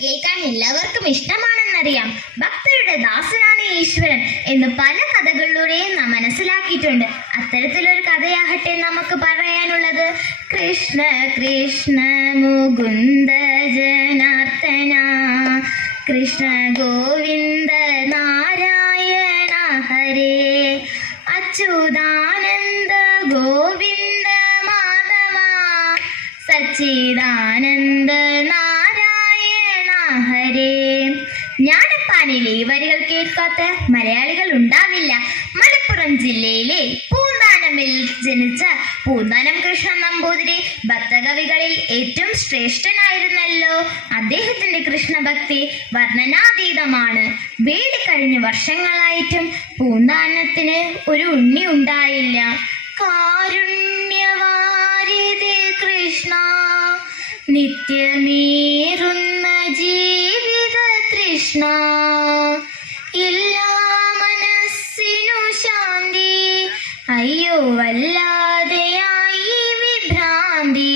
കേൾക്കാൻ എല്ലാവർക്കും ഇഷ്ടമാണെന്നറിയാം. ഭക്തരുടെ ദാസനാണ് ഈശ്വരൻ എന്ന് പല കഥകളിലൂടെയും നാം മനസ്സിലാക്കിയിട്ടുണ്ട്. അത്തരത്തിലൊരു കഥയാകട്ടെ നമുക്ക് പറയാനുള്ളത്. കൃഷ്ണ കൃഷ്ണ മുകുന്ദ ജനാർദ്ദന, കൃഷ്ണ ഗോവിന്ദ നാരായണ ഹരേ, അച്യുതാനന്ദ ഗോവിന്ദ മാധവ, സച്ചിദാനന്ദ നാരായണ ഹരേ. ജ്ഞാനപ്പാനിലെ ഈ വരികൾ കേൾക്കാത്ത മലയാളികൾ ഉണ്ടാവില്ല. മലപ്പുറം ജില്ലയിലെ പൂന്താനമിൽ ജനിച്ച പൂന്താനം കൃഷ്ണൻ നമ്പൂതിരി ഭക്തകവികളിൽ ഏറ്റവും ശ്രേഷ്ഠനായിരുന്നല്ലോ. അദ്ദേഹത്തിന്റെ കൃഷ്ണഭക്തി വർണ്ണനാതീതമാണ്. വീട് കഴിഞ്ഞ വർഷങ്ങളായിട്ടും പൂന്താനത്തിന് ഒരു ഉണ്ണി ഉണ്ടായില്ല. കാരുണ്യവാരിധി കൃഷ്ണ, നിത്യമേറുന്ന ജീവിത തൃഷ്ണ, എല്ലാ മനസ്സിനു ശാന്തി, അയ്യോ വല്ലാതെയായി വിഭ്രാന്തി.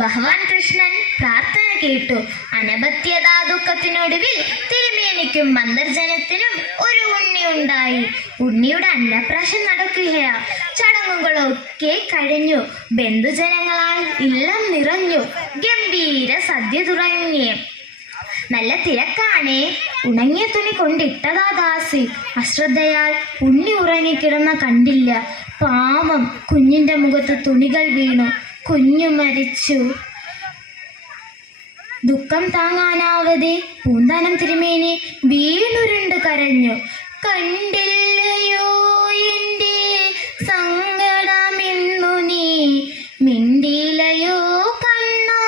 ഭഗവാൻ കൃഷ്ണൻ പ്രാർത്ഥന കേട്ടു. അനപത്യതാ ദുഃഖത്തിനൊടുവിൽ തിരുമേനിക്കും മന്ദർജനത്തിനും ഒരു ഉണ്ണി ഉണ്ടായി. ഉണ്ണിയുടെ അന്നപ്രാശം നടക്കുകയാ. ചടങ്ങുകളൊക്കെ കഴിഞ്ഞു. ബന്ധുജനങ്ങളാൽ ഇല്ലം നിറഞ്ഞു. ഗംഭീര സദ്യ തുടങ്ങി. നല്ല തിരക്കാണേ. ഉണങ്ങിയ തുണി കൊണ്ടിട്ടതാ ദാസി. അശ്രദ്ധയാൽ ഉണ്ണി ഉറങ്ങിക്കിടന്ന കണ്ടില്ല. പാവം, കുഞ്ഞിന്റെ മുഖത്ത് തുണികൾ വീണു. കുഞ്ഞു മരിച്ചു. ദുഃഖം താങ്ങാനാവതെ പൂന്താനം തിരുമേനി വീണുരുണ്ട് കരഞ്ഞു. കണ്ടില്ലയോ എന്റെ സങ്കടമെന്നു നീ, മിണ്ടിലയോ കണ്ണാ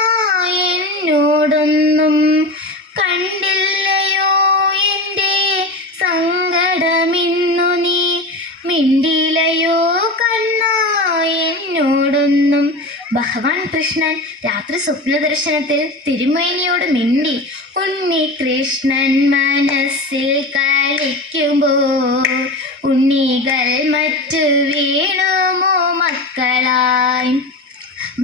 എന്നോടൊന്നും, കണ്ടില്ലയോ എന്റെ സങ്കടമെന്നു നീ, മിണ്ടിലയോ കണ്ണാ എന്നോടൊന്നും. ഭഗവാൻ കൃഷ്ണൻ രാത്രി സ്വപ്ന ദർശനത്തിൽ തിരുമേനിയോട് മിണ്ടി. ഉണ്ണി കൃഷ്ണൻ മനസ്സിൽ കളിക്കുമ്പോൾ ഉണ്ണികൾ മറ്റു വീണുമോ മക്കളായി.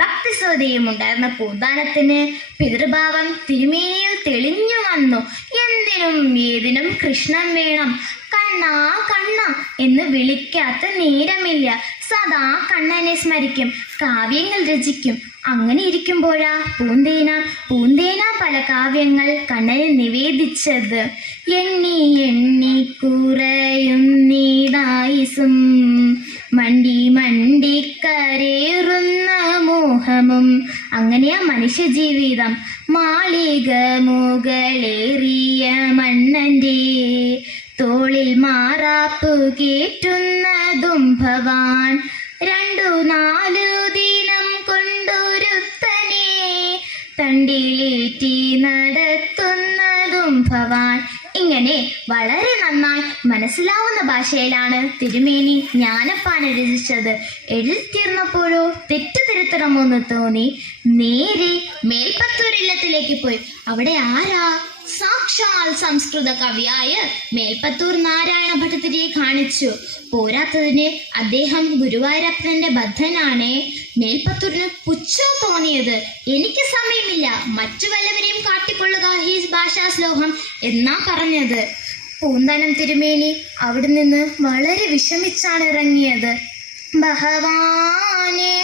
ഭക്തിശ്രദ്ധയും ഉണ്ടായിരുന്ന പൂന്താനത്തിന് പിതൃഭാവം തിരുമേനിയിൽ തെളിഞ്ഞു വന്നു. എന്തിനും ഏതിനും കൃഷ്ണൻ വേണം. കണ്ണാ കണ്ണ എന്ന് വിളിക്കാത്ത നേരമില്ല. സദാ കണ്ണനെ സ്മരിക്കും. കാവ്യങ്ങൾ രചിക്കും. അങ്ങനെ ഇരിക്കുമ്പോഴാ പൂന്തേന പല കാവ്യങ്ങൾ കണ്ണനെ നിവേദിച്ചത്. എണ്ണി എണ്ണി കുറയുന്നീതായുസും, മണ്ടി മണ്ടി കരേറുന്ന മോഹമും. അങ്ങനെയാ മനുഷ്യജീവിതം. മാളിക മുകളേറിയ മണ്ണന്റെ തോളിൽ മാറാപ്പു കേറ്റുന്നതും ഭവാൻ. 2-4 ദിനം കൊണ്ടൊരുത്തനെ തണ്ടിലേറ്റി നടത്തുന്നതും ഭവാൻ. ഇങ്ങനെ വളരെ നന്നായി മനസ്സിലാവുന്ന ഭാഷയിലാണ് തിരുമേനി ജ്ഞാനപ്പാന രചിച്ചത്. എഴുതിത്തീർന്നപ്പോഴോ തെറ്റു തിരുത്തണമെന്ന് തോന്നി. നേരെ മേൽപ്പത്തൂർ ഇല്ലത്തിലേക്ക് പോയി. അവിടെ ആരാ? സാക്ഷാൽ സംസ്കൃത കവിയായ മേൽപ്പത്തൂർ നാരായണ ഭട്ടതിരിയെ കാണിച്ചു. പോരാത്തതിന് അദ്ദേഹം ഗുരുവായൂരപ്പന്റെ ബദ്ധനാണേ. മേൽപ്പത്തൂരിന് പുച്ഛം തോന്നിയത്. എനിക്ക് സമയമില്ല, മറ്റു വല്ലവരെയും കാട്ടിക്കൊള്ളുക ഈ ഭാഷാ ശ്ലോകം എന്നാ പറഞ്ഞത്. പൂന്താനം തിരുമേനി അവിടെ നിന്ന് വളരെ വിഷമിച്ചാണ് ഇറങ്ങിയത്. ഭഗവാനെ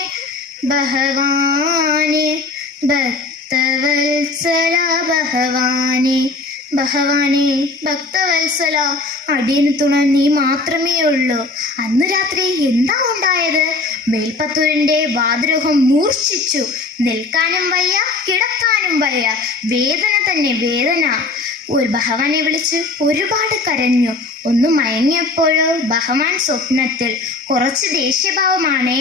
ഭഗവാനെ ഭക്തവത്സല ഭഗവാനെ, ഭഗവാനെ ഭക്തവത്സല, അടിയന് തുണ നീ മാത്രമേ ഉള്ളൂ. അന്ന് രാത്രി എന്താ ഉണ്ടായത്? മേൽപ്പത്തൂരിന്റെ വാതരോഹം മൂർച്ഛിച്ചു. നിൽക്കാനും വയ്യ, കിടക്കാനും വയ്യ. വേദന തന്നെ വേദന. ഒരു ഭഗവാനെ വിളിച്ച് ഒരുപാട് കരഞ്ഞു. ഒന്ന് മയങ്ങിയപ്പോഴോ ഭഗവാൻ സ്വപ്നത്തിൽ. കുറച്ച് ദേഷ്യഭാവമാണേ.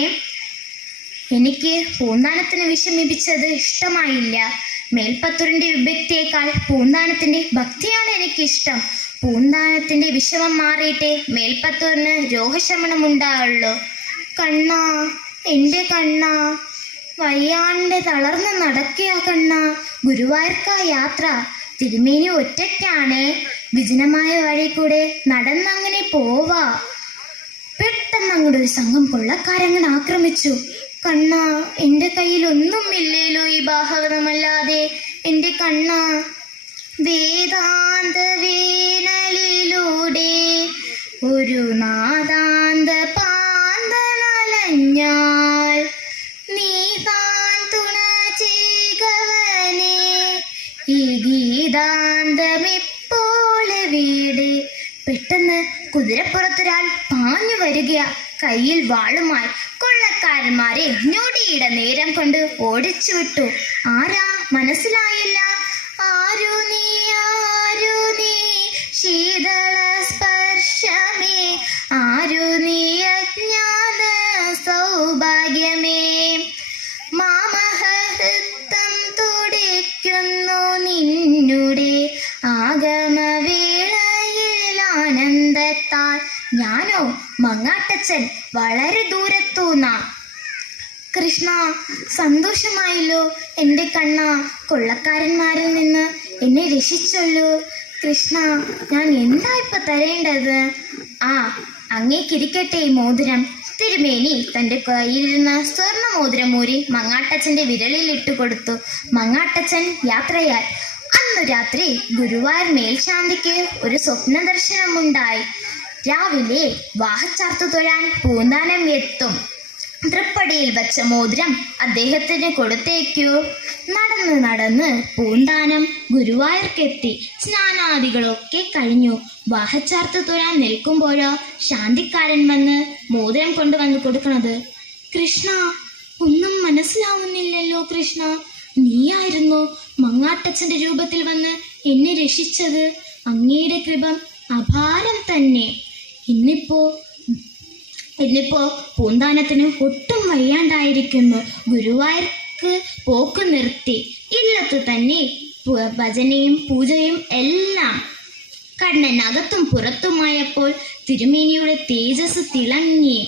എനിക്ക് പൂന്താനത്തിന് വിഷമിപ്പിച്ചത് ഇഷ്ടമായില്ല. മേൽപ്പത്തൂരിന്റെ വിഭക്തിയേക്കാൾ പൂന്താനത്തിന്റെ ഭക്തിയാണ് എനിക്കിഷ്ടം. പൂന്താനത്തിന്റെ വിഷമം മാറിയിട്ടേ മേൽപ്പത്തൂരിന് രോഗശമനം ഉണ്ടാവുള്ളൂ. കണ്ണാ, എൻ്റെ കണ്ണാ, വയ്യാണ്ട് തളർന്ന് നടക്കുക കണ്ണാ. ഗുരുവായൂർക്കാ യാത്ര. തിരുമേനി ഒറ്റയ്ക്കാണേ. വിജനമായ വഴി കൂടെ നടന്നങ്ങനെ പോവാ. പെട്ടെന്ന് അങ്ങോട്ട് ഒരു സംഘം കൊള്ളക്കാരങ്ങൾ ആക്രമിച്ചു. കണ്ണാ, എൻ്റെ കയ്യിൽ ഒന്നുമില്ലേലോ ഈ ഭാഗവതമല്ലാതെ. എൻ്റെ കണ്ണാ, ഗുരുനാഥാന്ത പാന്തനലഞ്ഞാൽ നീ താൻ തുണ ചെയ്കവനെ ഈ ഗീതാന്തമിപ്പോലെ വീട്. പെട്ടെന്ന് കുതിരപ്പുറത്തൊരാൾ പാഞ്ഞു വരികയാ, കയ്യിൽ വാളുമായി. കൊള്ളക്കാരന്മാരെ ഞൊടിയുടെ നേരം കൊണ്ട് ഓടിച്ചു വിട്ടു. ആരാ മനസ്സിലായില്ല. ആരു നീ ശീതള സ്പർശമേ, ആരു നീ അജ്ഞാത സൗഭാഗ്യമേ. മാമഹൃത്തം തുടിക്കുന്നു നിന്നുടെ ആഗമവേളയിൽ ആനന്ദത്താൽ. ഞാനോ മങ്ങാട്ടച്ചൻ, വളരെ ദൂരത്തൂന്നാ. കൃഷ്ണ, സന്തോഷമായല്ലോ എൻ്റെ കണ്ണ. കൊള്ളക്കാരന്മാരിൽ നിന്ന് എന്നെ രക്ഷിച്ചല്ലോ കൃഷ്ണ. ഞാൻ എന്താ ഇപ്പൊ തരേണ്ടത്? ആ, അങ്ങേക്കിരിക്കട്ടെ ഈ മോതിരം. തിരുമേനി തൻ്റെ കയ്യിലിരുന്ന സ്വർണ്ണ മോതിരം ഊരി മങ്ങാട്ടച്ചൻ്റെ വിരലിൽ ഇട്ടുകൊടുത്തു. മങ്ങാട്ടച്ചൻ യാത്രയായി. അന്നു രാത്രി ഗുരുവായൂർ മേൽശാന്തിക്ക് ഒരു സ്വപ്ന ദർശനമുണ്ടായി. രാവിലെ വാഹച്ചാർത്തു തൊഴാൻ പൂന്താനം എത്തും. തൃപ്പടിയിൽ വച്ച മോതിരം അദ്ദേഹത്തിന് കൊടുത്തേക്കൂ. നടന്ന് നടന്ന് പൂന്താനം ഗുരുവായൂർക്കെത്തി. സ്നാനാദികളൊക്കെ കഴിഞ്ഞു. വാഹച്ചാർത്ത് തൊഴാൻ നിൽക്കുമ്പോഴോ ശാന്തിക്കാരൻ വന്ന് മോതിരം കൊണ്ടുവന്ന് കൊടുക്കണത്. കൃഷ്ണ, ഒന്നും മനസ്സിലാവുന്നില്ലല്ലോ കൃഷ്ണ. നീയായിരുന്നു മങ്ങാട്ടച്ചന്റെ രൂപത്തിൽ വന്ന് എന്നെ രക്ഷിച്ചത്. അങ്ങയുടെ കൃപ അപാരം തന്നെ. ഇന്നിപ്പോ പൂന്താനത്തിന് ഒട്ടും വയ്യാണ്ടായിരിക്കുന്നു. ഗുരുവായൂർക്ക് പോക്ക് നിർത്തി. ഇല്ലത്തു തന്നെ ഭജനയും പൂജയും എല്ലാം. കണ്ണനകത്തും പുറത്തുമായപ്പോൾ തിരുമേനിയുടെ തേജസ് തിളങ്ങി.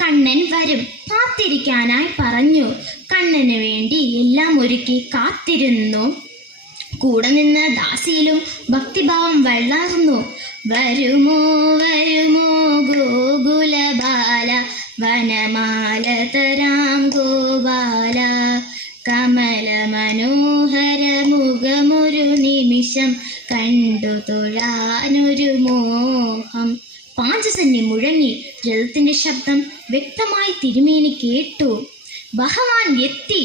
കണ്ണൻ വരും, കാത്തിരിക്കാനായി പറഞ്ഞു. കണ്ണന് വേണ്ടി എല്ലാം ഒരുക്കി കാത്തിരുന്നു. കൂടെ നിന്ന് ദാസിയിലും ഭക്തിഭാവം വളർന്നു. വരുമോ വരുമോ ഗോകുലബാല, വനമാല തരാം ഗോപാല. കമല മനോഹര മുഖമൊരു നിമിഷം കണ്ടു തൊഴാനൊരു മോഹം. പാഞ്ചസന്നി മുഴങ്ങി. രഥത്തിന്റെ ശബ്ദം വ്യക്തമായി തിരുമേനി കേട്ടു. ഭഗവാൻ എത്തി.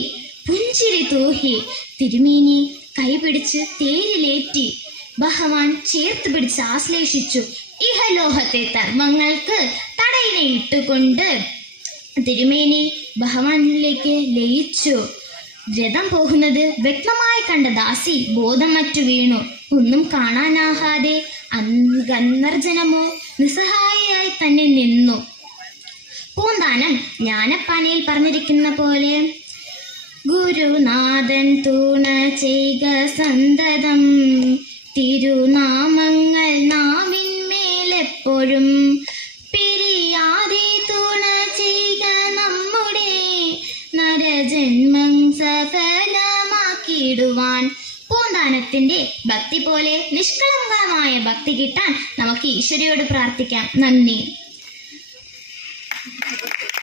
പുഞ്ചിരി തൂഹി. തിരുമേനി കൈപിടിച്ച് തേരിലേറ്റി. ഭഗവാൻ ചേർത്ത് പിടിച്ച് ആശ്ലേഷിച്ചു. ഇഹലോഹത്തെ ധർമ്മങ്ങൾക്ക് തടയിനെ ഇട്ടുകൊണ്ട് തിരുമേനി ഭഗവാനിലേക്ക് ലയിച്ചു. രഥം പോകുന്നത് വ്യക്തമായി കണ്ട ദാസി ബോധം മറ്റു വീണു. ഒന്നും കാണാനാകാതെ ഗന്ധർജനമോ നിസ്സഹായിയായി തന്നെ നിന്നു. പൂന്താനം ജ്ഞാനപ്പാനയിൽ പറഞ്ഞിരിക്കുന്ന പോലെ ഗുരുനാഥൻ തുണ ചെയ്ക സന്തതം, തിരുനാമങ്ങൾ നാവിന്മേലെപ്പോഴും പിരിയാതെ തുണ ചെയ്ക നമ്മുടെ നരജന്മം സഫലമാക്കിയിടുവാൻ. പൂന്താനത്തിന്റെ ഭക്തി പോലെ നിഷ്കളങ്കമായ ഭക്തി കിട്ടാൻ നമുക്ക് ഈശ്വരയോട് പ്രാർത്ഥിക്കാം. നന്ദി.